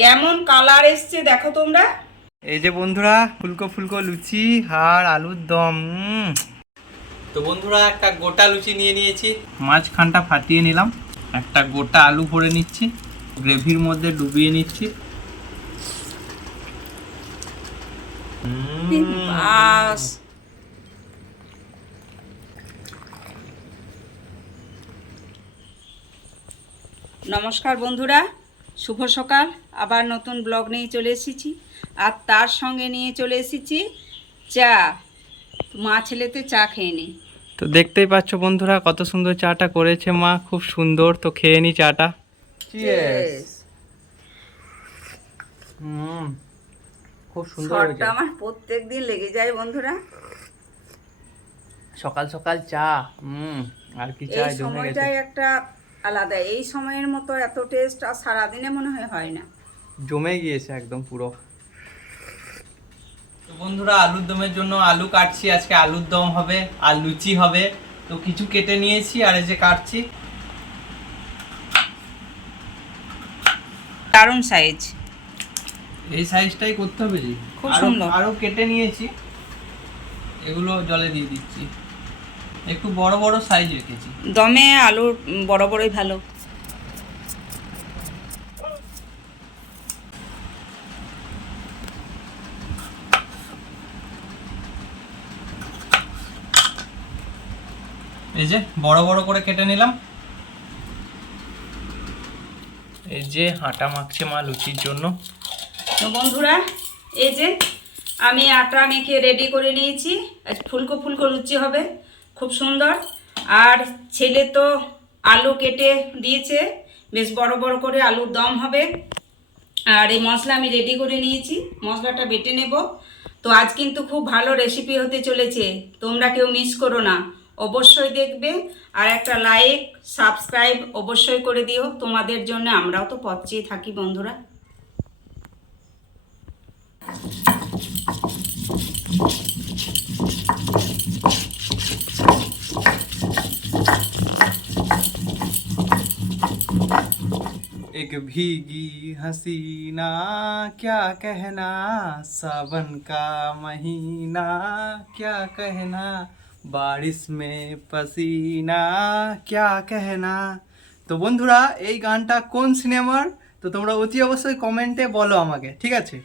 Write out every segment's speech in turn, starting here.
কেমন কালার এসছে দেখো তোমরা? এই যে বন্ধুরা ফুলকো ফুলকো লুচি আর আলুর দম তো বন্ধুরা একটা গোটা লুচি নিয়ে নিয়েছি। মাঝখানটা ফাটিয়ে নিলাম একটা গোটা আলু ভরে নিচ্ছি গ্রেভির মধ্যে ডুবিয়ে নিচ্ছি। নমস্কার বন্ধুরা শুভ সকাল। আবার নতুন ব্লগ নিয়ে চলে এসেছি। আর তার সঙ্গে নিয়ে চলে এসেছি চা। মা ছেলেতে চা খেয়ে নি তো দেখতেই পাচ্ছ বন্ধুরা কত সুন্দর চাটা করেছে মা খুব সুন্দর। তো খেয়ে নি চাটা। হুম খুব সুন্দর আমার প্রত্যেক দিন লেগে যায় বন্ধুরা। সকাল সকাল চা হুম আর কি চা এই সময়টাই একটা আলাদা। এই সময়ের মতো এত টেস্ট আর সারাদিনে মনে হয় হয় না। জমে গিয়েছে একদম পুরো। তো বন্ধুরা আলুর দমের জন্য আলু কাটছি। আজকে আলুর দম হবে আর লুচি হবে। তো কিছু কেটে নিয়েছি আর এই যে কাটছি। দারুণ সাইজ এই সাইজটাই করতে হবে জি খুব সুন্দর। আরও কেটে নিয়েছি। এগুলো জলে দিয়ে দিচ্ছি। একটু বড় বড় সাইজ রেখেছি। দমে আলুর বড় বড়ই ভালো। এই যে বড় বড় করে কেটে নিলাম। এই যে আটা মাখছে মা লুচির জন্য। তো বন্ধুরা, এই যে আমি আটা মেখে রেডি করে নিয়েছি। আজ ফুলকো ফুলকো লুচি হবে, খুব সুন্দর। আর ছেলে তো আলু কেটে দিয়েছে, বেশ বড় বড় করে আলুর দম হবে। আর এই মশলা আমি রেডি করে নিয়েছি, মশলাটা বেটে নেব। তো আজ কিন্তু খুব ভালো রেসিপি হতে চলেছে, তোমরা কেউ মিস করো না। অবশ্যই দেখবে আর একটা লাইক সাবস্ক্রাইব অবশ্যই করে দিও তোমাদের জন্য আমরাও তো পথ চেয়ে থাকি বন্ধুরা एक भीगी हसीना क्या कहना सावन का महीना क्या कहना বারিশ মে পাসিনা ক্যা কেহনা তো বন্ধুরা, এই গানটা কোন সিনেমার? তো তোমরা অতি অবশ্যই কমেন্টে বলো আমাকে, ঠিক আছে?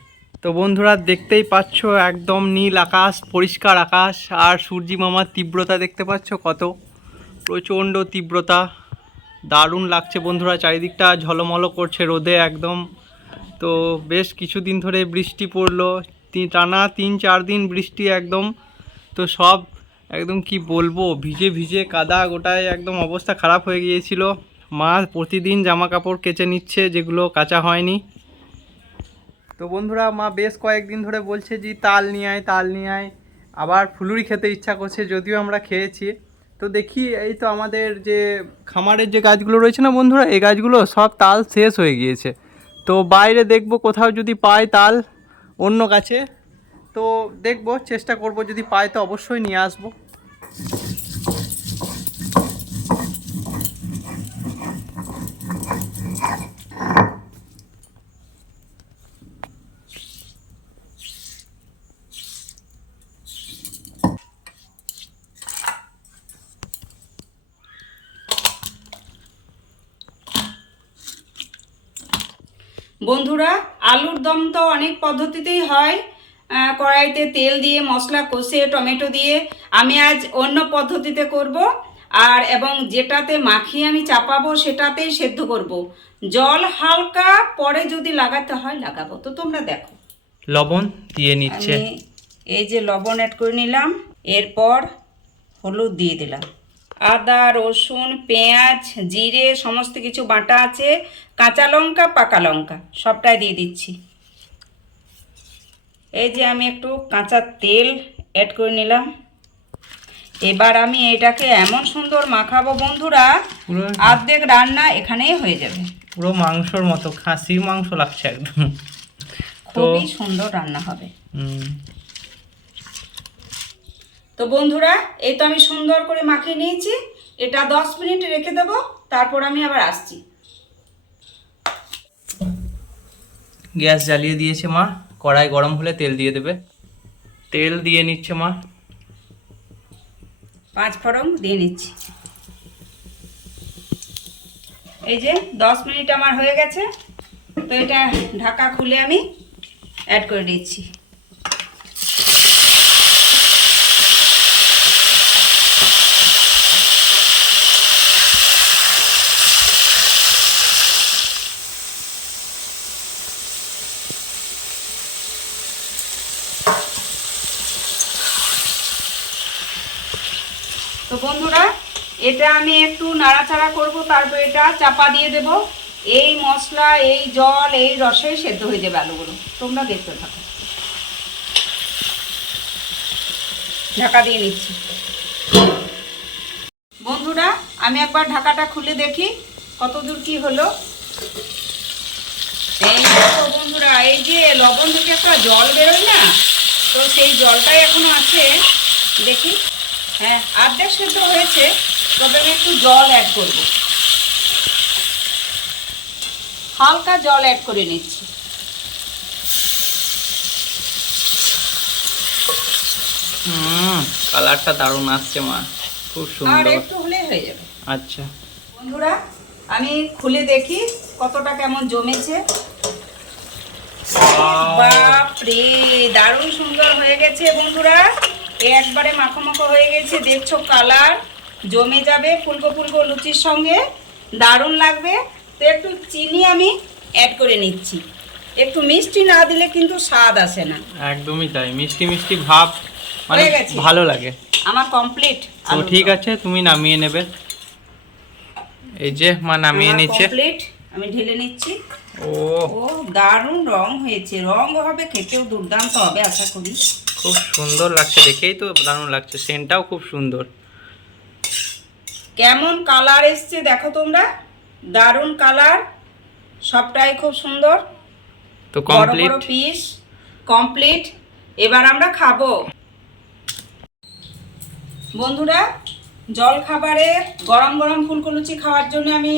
তো বন্ধুরা, দেখতেই পাচ্ছ একদম নীল আকাশ, পরিষ্কার আকাশ, আর সূর্যি মামার তীব্রতা দেখতে পাচ্ছ কত? প্রচণ্ড তীব্রতা। দারুণ লাগছে বন্ধুরা, চারিদিকটা ঝলমলো করছে রোদে একদম। তো বেশ কিছুদিন ধরে বৃষ্টি পড়ল টানা তিন চার দিন বৃষ্টি একদম। তো সব একদম কি বলব, ভিজে ভিজে কাদা গোটায় একদম অবস্থা খারাপ হয়ে গিয়েছিল। মা প্রতিদিন জামা কাপড় কেচে নিচ্ছে, যেগুলো কাঁচা হয়নি। তো বন্ধুরা, মা বেশ কয়েকদিন ধরে বলছে যে, তাল নিয়ে আয়, তাল নিয়ে আয়। আবার ফুলুরি খেতে ইচ্ছা করছে, যদিও আমরা খেয়েছি। তো দেখি, এই তো আমাদের যে খামারের যে গাছগুলো রয়েছে না বন্ধুরা, এই গাছগুলো সব তাল শেষ হয়ে গিয়েছে। তো বাইরে দেখব কোথাও যদি পাই তাল, অন্য গাছে। তো দেখব, চেষ্টা করব, যদি পাই তো অবশ্যই নিয়ে আসব। বন্ধুরা, আলুর দম তো অনেক পদ্ধতিতেই হয়। কড়াইতে তেল দিয়ে মশলা কষে টমেটো দিয়ে আমি আজ অন্য পদ্ধতিতে করব। আর এবং যেটাতে মাখিয়ে আমি চাপাবো সেটাতেই সেদ্ধ করব। জল হালকা পরে যদি লাগাতে হয় লাগাবো। তো তোমরা দেখো। লবণ দিয়ে নিচ্ছে। এই যে লবণ অ্যাড করে নিলাম। এরপর হলুদ দিয়ে দিলাম। আদা রসুন পেঁয়াজ জিরে সমস্ত কিছু বাটা আছে। কাঁচা লঙ্কা পাকা লঙ্কা সবটাই দিয়ে দিচ্ছি। এই যে আমি একটু কাঁচা তেল অ্যাড করে নিলাম। এবার আমি এটাকে এমন সুন্দর মাখাবো বন্ধুরা অর্ধেক রান্না এখানেই হয়ে যাবে। পুরো মাংসর মতো খাসির মাংস লাগছে একদম। খুবই সুন্দর রান্না হবে। তো বন্ধুরা এই তো আমি সুন্দর করে মাখিয়ে নিয়েছি। এটা দশ মিনিট রেখে দেবো তারপর আমি আবার আসছি। গ্যাস জ্বালিয়ে দিয়েছে মা। কড়াই গরম হলে তেল দিয়ে দেবে। তেল দিয়ে নিচ্ছে মা। পাঁচ ফোড়ন দিয়ে নিচ্ছি। এই যে দশ মিনিট আমার হয়ে গেছে, তো এটা ঢাকা খুলে আমি অ্যাড করে দিচ্ছি তো বন্ধুরা, এটা আমি একটু নাড়াচাড়া করব, তারপর এটা চাপা দিয়ে দেব। এই মশলা, এই জল, এই রসে সেদ্ধ হয়ে যাবে আলুগুলো। তোমরা দেখতে থাকো। ঢাকা দিয়ে নিচ্ছি। বন্ধুরা, আমি একবার ঢাকাটা খুলে দেখি কত দূর কি হলো। এই বন্ধুরা, এই যে লবণ থেকে একটা জল বেরোয় না, তো সেই জলটাই এখনও আছে। দেখি। হ্যাঁ আর্ধেক সেদ্ধ হয়েছে তবে আমি একটু জল অ্যাড করব। হালকা জল অ্যাড করে নিচ্ছি। হুম কালারটা দারুণ আসছে মা খুব আর সুন্দর একটু হলে হয়ে যাবে। আচ্ছা। বন্ধুরা আমি খুলে দেখি কতটা কেমন জমেছে। বাপরে দারুণ সুন্দর হয়ে গেছে বন্ধুরা। একবারে মাখো মাখো হয়ে গেছে। দেখছ কালার? জমে যাবে ফুলকো ফুলকো লুচির সঙ্গে। দারুণ লাগবে। তো একটু চিনি আমি অ্যাড করে নিচ্ছি। একটু মিষ্টি না দিলে কিন্তু স্বাদ আসে না। একদমই তাই। মিষ্টি মিষ্টি ভাব মানে। ভালো লাগে। আমার কমপ্লিট তো ঠিক আছে তুমি নামিয়ে নেবে। এই যে মা নামিয়ে নিচ্ছে। কমপ্লিট আমি ঢেলে নিচ্ছি। ও। ও দারুণ রং হয়েছে। রং হবে খেতেও দুর্দান্ত হবে আশা করি। খুব সুন্দর লাগছে দেখেই তো দারুণ লাগছে। সেন্টটাও খুব সুন্দর। কেমন কালার এসছে দেখো তোমরা? দারুণ কালার সবটাই খুব সুন্দর। তো কমপ্লিট পিস কমপ্লিট এবার আমরা খাব। বন্ধুরা জল খাবারে গরম গরম ফুলকো লুচি খাওয়ার জন্য আমি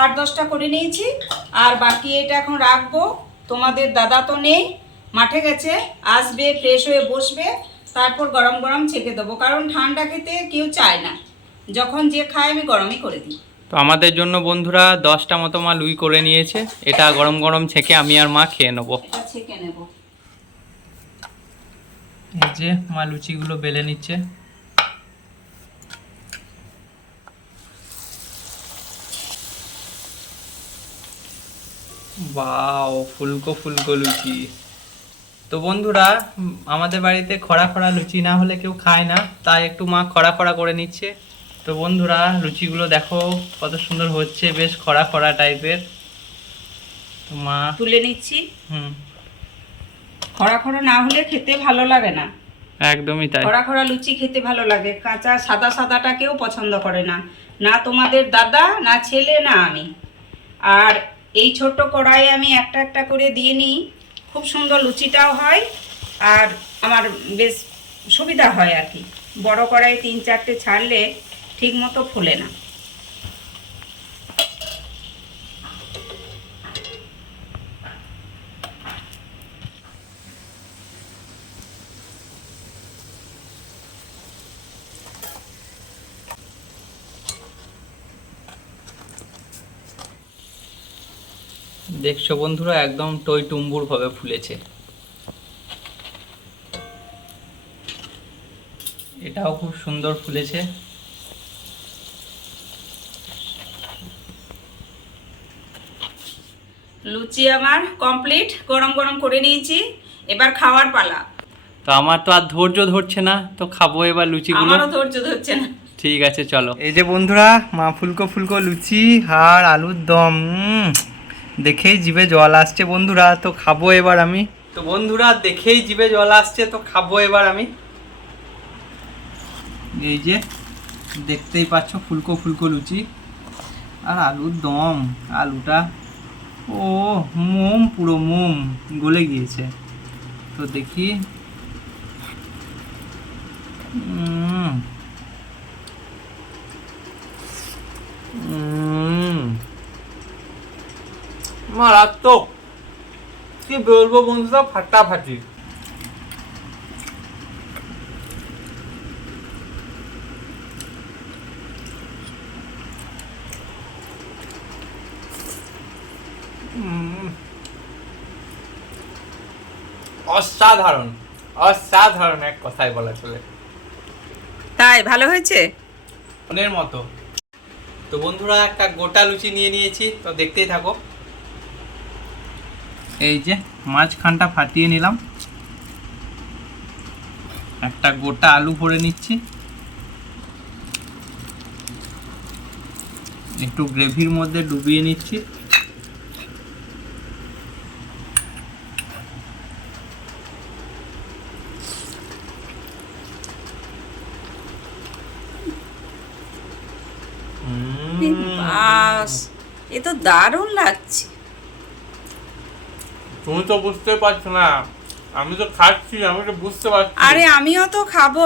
আট দশটা করে নিয়েছি। আর বাকি এটা এখন রাখব। তোমাদের দাদা তো নেই। মাঠে গেছে আসবে ফ্রেশ হয়ে বসবে তারপর গরম গরম ছেঁকে দেবো। কারণ ঠান্ডা খেতে কেউ চায় না। যখন যে খায় আমি গরমই করে দিই। তো আমাদের জন্য বন্ধুরা দশটা মতো মা লুই করে নিয়েছে। এটা গরম গরম ছেঁকে আমি আর মা খেয়ে নেব। ছেঁকে নেব। এই যে মা লুচিগুলো বেলে নিচ্ছে। বাও ফুলকো ফুলকো লুচি। তো বন্ধুরা আমাদের বাড়িতে খরা খরা লুচি না হলে কেউ খায় না তাই একটু মা খরা খরা করে নিচ্ছে। তো বন্ধুরা লুচিগুলো দেখো কত সুন্দর হচ্ছে বেশ খরা খরা টাইপের। তো মা তুলে নিচ্ছি। হুম। খরা খরা না হলে খেতে ভালো লাগে না। একদমই তাই। খরা খরা লুচি খেতে ভালো লাগে কাঁচা সাদা সাদাটা কেউ পছন্দ করে না। না তোমাদের দাদা না ছেলে না আমি। আর এই ছোট্ট কড়াইয়ে আমি একটা একটা করে দিয়ে নিই। খুব সুন্দর লুচিটাও হয় আর আমার বেশ সুবিধা হয় আর কি। বড় কড়াই তিন চারটে ছাড়লে ঠিক মতো ফোলে না। দেখছ বন্ধুরা একদম টই টুম্বুর ভাবে ফুলেছে। এটাও খুব সুন্দর ফুলেছে। লুচি আমার কমপ্লিট গরম গরম করে নিয়েছি। এবার খাওয়ার পালা। তো আমার তো আর ধৈর্য ধরছে না তো খাব এবার লুচিগুলো। আমারও ধৈর্য ধরছে না। ঠিক আছে চলো। এই যে বন্ধুরা মা ফুলকো ফুলকো লুচি আর আলুর দম দেখেই জিভে জল আসছে বন্ধুরা, তো খাব এবার আমি। তো বন্ধুরা, দেখেই জিভে জল আসছে, তো খাব এবার আমি। এই যে, দেখতেই পাচ্ছ ফুলকো ফুলকো লুচি আর আলুর দম, আলুটা। ও, মোম, পুরো মোম গলে গিয়েছে। তো দেখি। মারাত্মক কি বলব বন্ধুরা ফাটাফাটি। অসাধারণ অসাধারণ এক কথাই বলা চলে। তাই ভালো হয়েছে? ফোনের মতো। তো বন্ধুরা একটা গোটা লুচি নিয়ে নিয়েছি তো দেখতেই থাকো। এই যে মাঝখানটা ফাটিয়ে নিলাম। একটা গোটা আলু ভরে নিচ্ছি। একটু গ্রেভির মধ্যে ডুবিয়ে নিচ্ছি। এ তো দারুণ লাগছে। তুমি তো বুঝতে পারছ না। আমি তো খাচ্ছি আমি তো বুঝতে পারছি। আরে আমিও তো খাব।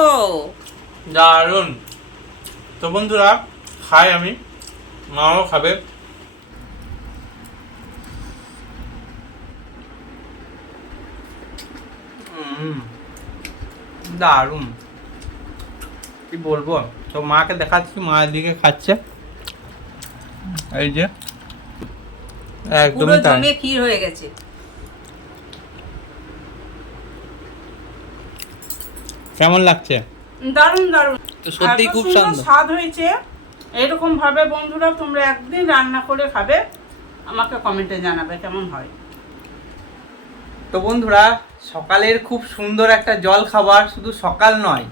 দারুণ। তো বন্ধুরা খাই আমি। মাও খাবে। দারুণ। কি বলব? তো মাকে দেখাচ্ছি মা এদিকে খাচ্ছে। এই যে একদমই তাই। জমে ক্ষীর হয়ে গেছে। কেমন লাগছে? দারুণ দারুণ। তো সত্যিই এত খুব সুন্দর সুন্দর। স্বাদ হয়েছে। এরকম ভাবে বন্ধুরা তোমরা একদিন রান্না করে খাবে আমাকে কমেন্টে জানাবে কেমন হয়। তো বন্ধুরা সকালের খুব সুন্দর একটা জল খাবার শুধু সকাল নয়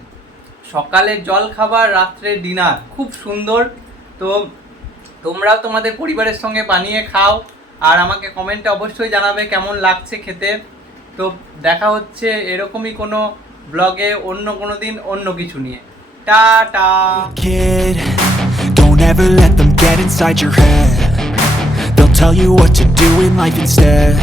সকালের জল খাবার রাত্রে ডিনার খুব সুন্দর। তো তোমরাও তোমাদের পরিবারের সঙ্গে বানিয়ে খাও আর আমাকে কমেন্টে অবশ্যই জানাবে কেমন লাগছে খেতে। তো দেখা হচ্ছে এরকমই কোনো ব্লগে অন্য কোনো দিন অন্য কিছু নিয়ে tata. Don't ever let them get inside your head. They'll tell you what to do in life instead.